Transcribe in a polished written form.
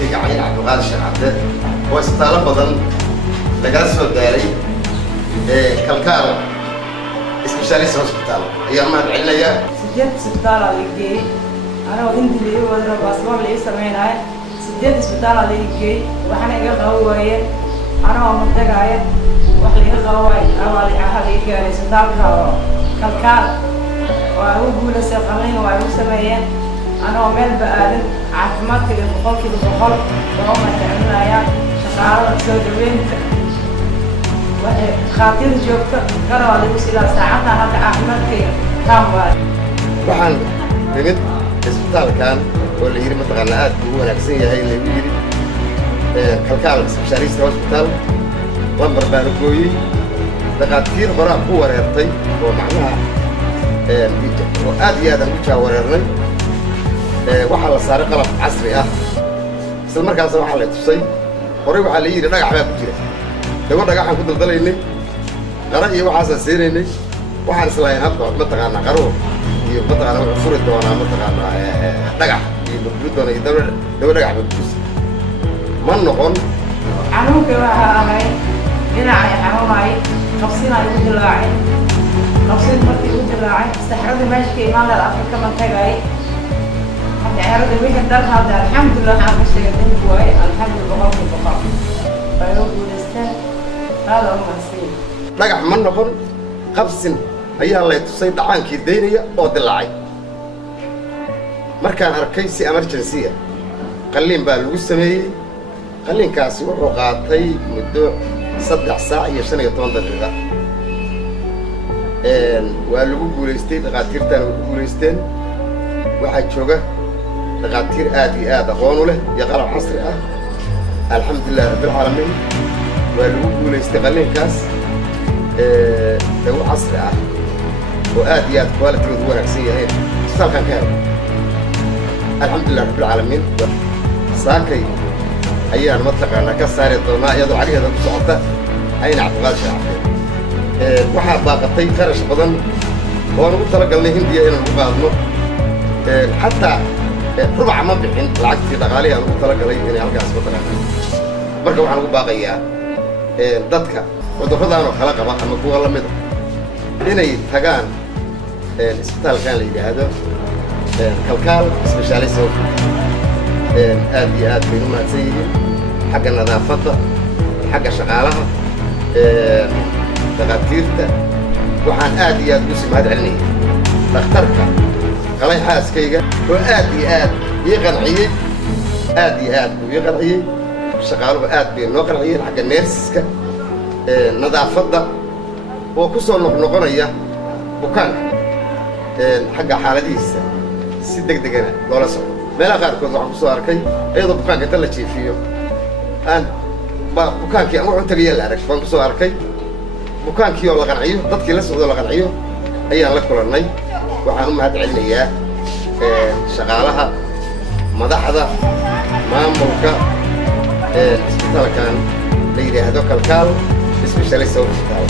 بريسكي عين عبد الغالي الشعبي واسبتال بدن لقى سو داري كالكال سبيشاليست هوسبيتال هي ما عليا سجلت اسبتال عليكي انا وهندي لي ولا باسبور لي سميناي سجلت اسبتال عليكي waxaan iga qawaaye ana oo mantagaay wax la iga qawaay awali ahadi gaaray isbitaalka kalkaal waa uu guulasay qalin waa uu sameeyeen ana oo meel baadan caafimaadka boqolkiiba boqol oo ma tacaynaya shaqaalaha soo dhaweynta waxay khaatir joogto garoole sida saacada hadda caafimaadka taan waa waxaan nimid isbitaalkan oo la yiri mataqaana aad ugu wanaagsan yahay la yiri kalkaal specialist hospital lambar baan gooyay dhaqaatiir hore ku wareertay oo macnaha oo aad iyo aad u jaawareernay waxa la saaray qalab casri ah isla markaas waxa la tusay hore waxa la yiri dhagax baa ku jira dawo dhagaxan ku daldalaynay qara iyo waxa saareynay waxaan islaayeen hadda mataqaana qaro iyo mataqaana wuxuu furi doonaa mataqaana dhagax iyo burbur doona iyo dawo dhagax burbur ما نقول عنو كواها هاي هنا عنو هاي قفصين على وجه اللاعب قفصين مرتي وجه اللاعب استحرد ماشي ما لا أفكر كمان تجاي حتى عرض الوجه الدار هذا الحمد لله عم بشتغل من جواي الحمد لله بقى بقى فيقول استاذ هذا هو مسير رجع ما نقول قفصين هي الله تصيد عنك الدنيا أو دلعي مركان أركيسي أمرجنسية قلين بالوسمي قلين كاسي وحو قاطي مدو 3 ساعة iyo 15 daqiiqo waa lagu guuleystay dhaqaatiirtan ugu guuleysteen waxa jooga dhaqaatiir aad iyo aad aqoon u leh iyo qalab casri ah alxamdulillah rabbil caalamiin waa lagu guuleystay qalinkaas dawo casri ah oo aad iyo aad quality ugu wanaagsan yahay isbitaalkan ka helo alxamdulillah rabbil caalamiin saakay ayaan mataqaana ka saari doonaa iyadoo carigeeda ku socota ayna cabdulqaadir shacabke waxaa baaqatay kharash badan oo aan ugu talagalnay hindiya inaan u qaadno xataa rubac ma bixin lacagtii dhaqaalihii aan ugu talagalay inay halkaas mataqaana marka waxaan ugu baaqayaa dadka cudurradaan oo kala qaba ama kuwa lamid inay tagaan isbitaalkan la yidhaahdo kalkaal specialist aad iyo aad bay u mahadsan yihiin xagga nadaafadda xagga shaqaalaha dhaqaatiirta waxaan aad iyo aad ugu sii mahad celinayay dhakhtarka qalay xaaskayga oo aad iyo aad ii qanciyey aad iyo aad buu ii qanciyey shaqaaluhu aad bay noo qanciyeen xagga neersiska nadaafadda oo ku soo noqnoqonaya bukaanka xagga xaaladihiisa si degdegana loola socdo meelaha qaarkood waxaan kusoo arkay iyadoo bukaanka inta la jiifiyo aan bukaankii aan wuxuu tagaya la arag waan kusoo arkay bukaankii oo la qanciyo dadkii la socdo la qanciyo ayaan la kulannay waxaan u mahad celinayaa shaqaalaha madaxda maamulka isbitaalkan la yidhaahdo kalkaal specialist hospital